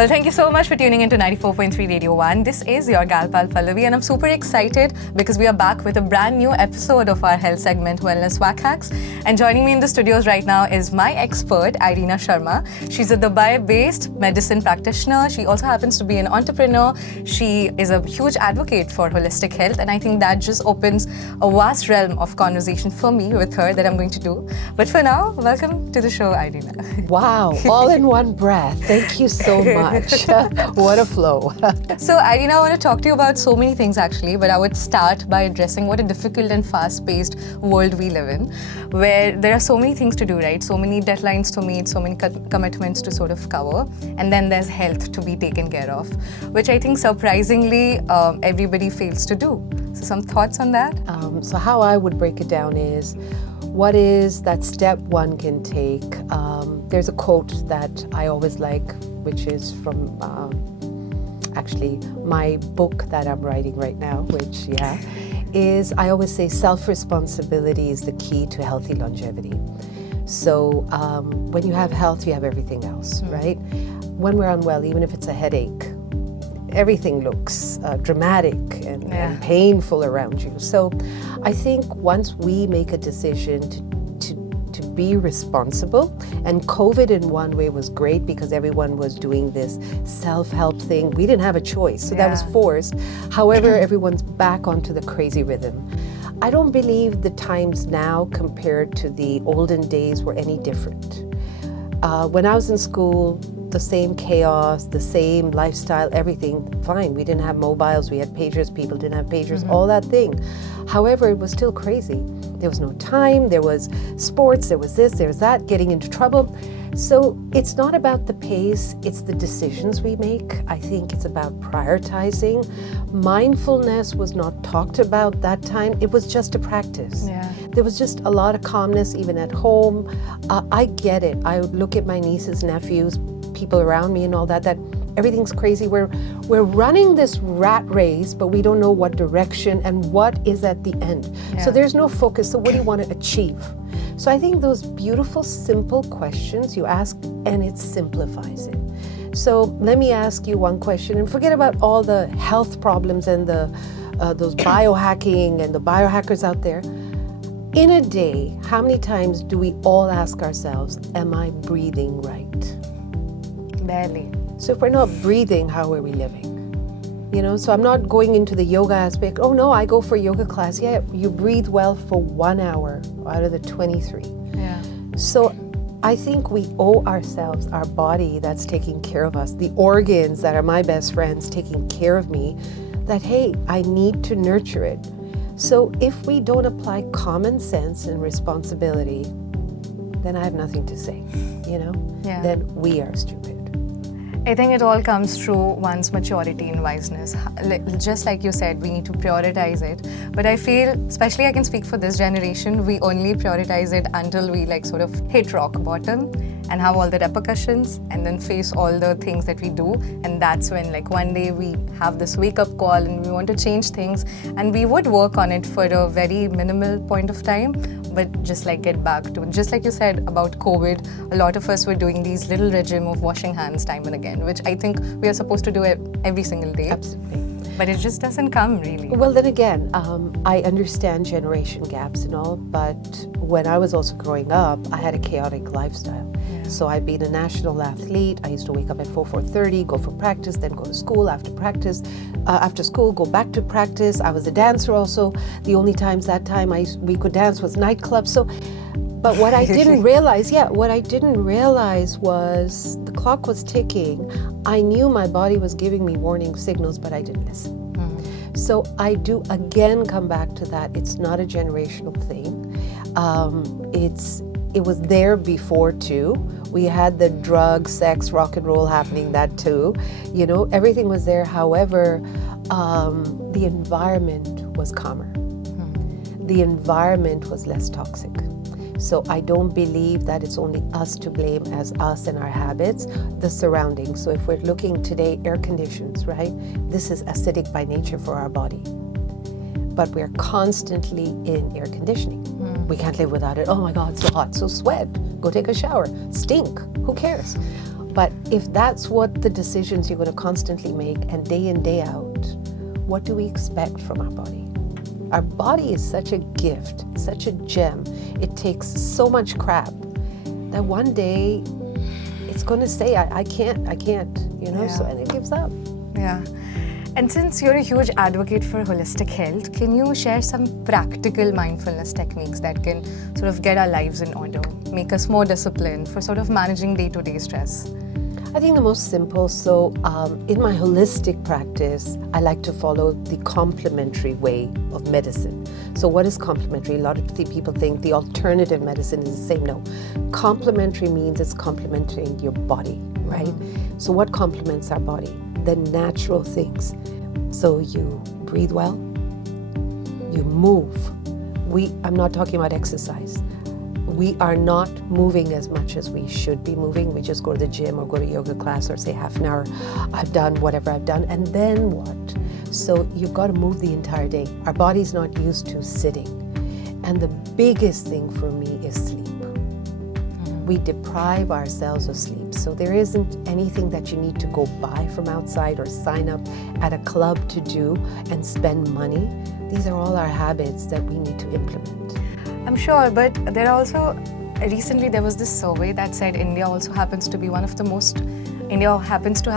Well, thank you so much for tuning into 94.3 Radio 1. This is your gal pal Pallavi, and I'm super excited because we are back with a brand new episode of our health segment, Wellness Wackhacks. And joining me in the studios right now is my expert, Irina Sharma. She's a Dubai-based medicine practitioner. She also happens to be an entrepreneur. She is a huge advocate for holistic health, and I think that just opens a vast realm of conversation for me with her that I'm going to do. But for now, welcome to the show, Irina. Wow, all in one breath. Thank you so much. What a flow. So, Irina, I want to talk to you about so many things actually, but I would start by addressing what a difficult and fast-paced world we live in, where there are so many things to do, right? So many deadlines to meet, so many commitments to sort of cover, and then there's health to be taken care of, which I think surprisingly everybody fails to do. So some thoughts on that? So how I would break it down is, what is that step one can take? There's a quote that I always like, which is from actually my book that I'm writing right now, which, is I always say self-responsibility is the key to healthy longevity. So when you have health, you have everything else, right? When we're unwell, even if it's a headache, everything looks dramatic and painful around you. So I think once we make a decision to be responsible, and COVID in one way was great because everyone was doing this self-help thing. We didn't have a choice, so that was forced. However, everyone's back onto the crazy rhythm. I don't believe the times now compared to the olden days were any different. When I was in school, the same chaos, the same lifestyle, everything, fine. We didn't have mobiles, we had pagers, people didn't have pagers, all that thing. However, it was still crazy. There was no time, there was sports, there was this, there was that, getting into trouble. So it's not about the pace, it's the decisions we make. I think it's about prioritizing. Mindfulness was not talked about that time, it was just a practice. There was just a lot of calmness even at home. I get it. I look at my nieces, nephews, people around me and all that everything's crazy. We're running this rat race, but we don't know what direction and what is at the end. So there's no focus. So what do you want to achieve? So I think those beautiful, simple questions you ask, and it simplifies it. So let me ask you one question, and forget about all the health problems and those biohacking and the biohackers out there. In a day, how many times do we all ask ourselves, am I breathing right? Barely. So if we're not breathing, how are we living? You know, so I'm not going into the yoga aspect. Oh no, I go for a yoga class. Yeah, you breathe well for 1 hour out of the 23. So I think we owe ourselves, our body that's taking care of us, the organs that are my best friends taking care of me, that, hey, I need to nurture it. So if we don't apply common sense and responsibility, then I have nothing to say, you know? Then we are stupid. I think it all comes through one's maturity and wiseness. Just like you said, we need to prioritize it. But I feel, especially I can speak for this generation, we only prioritize it until we like sort of hit rock bottom and have all the repercussions and then face all the things that we do. And that's when like one day we have this wake-up call and we want to change things, and we would work on it for a very minimal point of time, but just like get back to, just like you said about COVID, a lot of us were doing these little regime of washing hands time and again, which I think we are supposed to do it every single day. Absolutely. But it just doesn't come really. Well, then again, I understand generation gaps and all, but when I was also growing up, I had a chaotic lifestyle. So I'd been a national athlete. I used to wake up at 4:30, go for practice, then go to school after practice. After school, go back to practice. I was a dancer also. The only times that time we could dance was nightclubs. So, but what I didn't realize, was the clock was ticking. I knew my body was giving me warning signals, but I didn't listen. So I do again come back to that. It's not a generational thing. It was there before too. We had the drug, sex, rock and roll happening, that too. You know, everything was there. However, the environment was calmer. The environment was less toxic. So I don't believe that it's only us to blame as us and our habits, the surroundings. So if we're looking today, air conditions, right? This is acidic by nature for our body. But we're constantly in air conditioning. We can't live without it. Oh my God, it's so hot, so sweat. Go take a shower. Stink. Who cares? But if that's what the decisions you're going to constantly make and day in, day out, what do we expect from our body? Our body is such a gift, such a gem. It takes so much crap that one day it's going to say, I can't, so, and it gives up. Yeah. And since you're a huge advocate for holistic health, can you share some practical mindfulness techniques that can sort of get our lives in order, make us more disciplined for sort of managing day-to-day stress? I think the most simple, in my holistic practice, I like to follow the complementary way of medicine. So what is complementary? A lot of people think the alternative medicine is the same. No, complementary means it's complementing your body, right? Mm-hmm. So what complements our body? The natural things. So you breathe well, you move. I'm not talking about exercise. We are not moving as much as we should be moving. We just go to the gym or go to yoga class or say half an hour, I've done whatever I've done, and then what? So you've got to move the entire day. Our body's not used to sitting. And the biggest thing for me is sleep. We deprive ourselves of sleep. So there isn't anything that you need to go buy from outside or sign up at a club to do and spend money. These are all our habits that we need to implement. I'm sure, but there are also, recently there was this survey that said India happens to have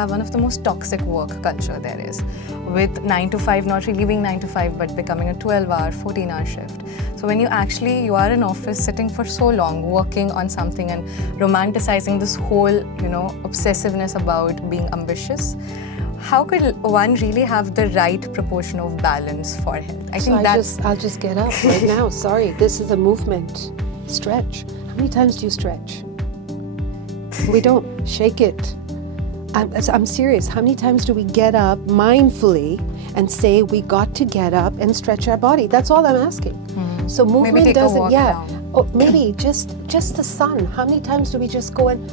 one of the most toxic work culture there is, with 9 to 5 not really being 9 to 5 but becoming a 12-hour, 14-hour shift. So when you are in office sitting for so long working on something and romanticizing this whole, obsessiveness about being ambitious, how could one really have the right proportion of balance for health? I'll just get up right now. Sorry, this is a movement. Stretch. How many times do you stretch? We don't. Shake it. I'm serious. How many times do we get up mindfully and say we got to get up and stretch our body? That's all I'm asking. Mm-hmm. So movement maybe doesn't. Oh, maybe just the sun. How many times do we just go and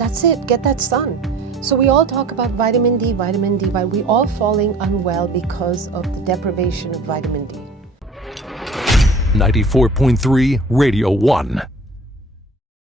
that's it? Get that sun. So we all talk about vitamin D. We all falling unwell because of the deprivation of vitamin D. 94.3 Radio 1.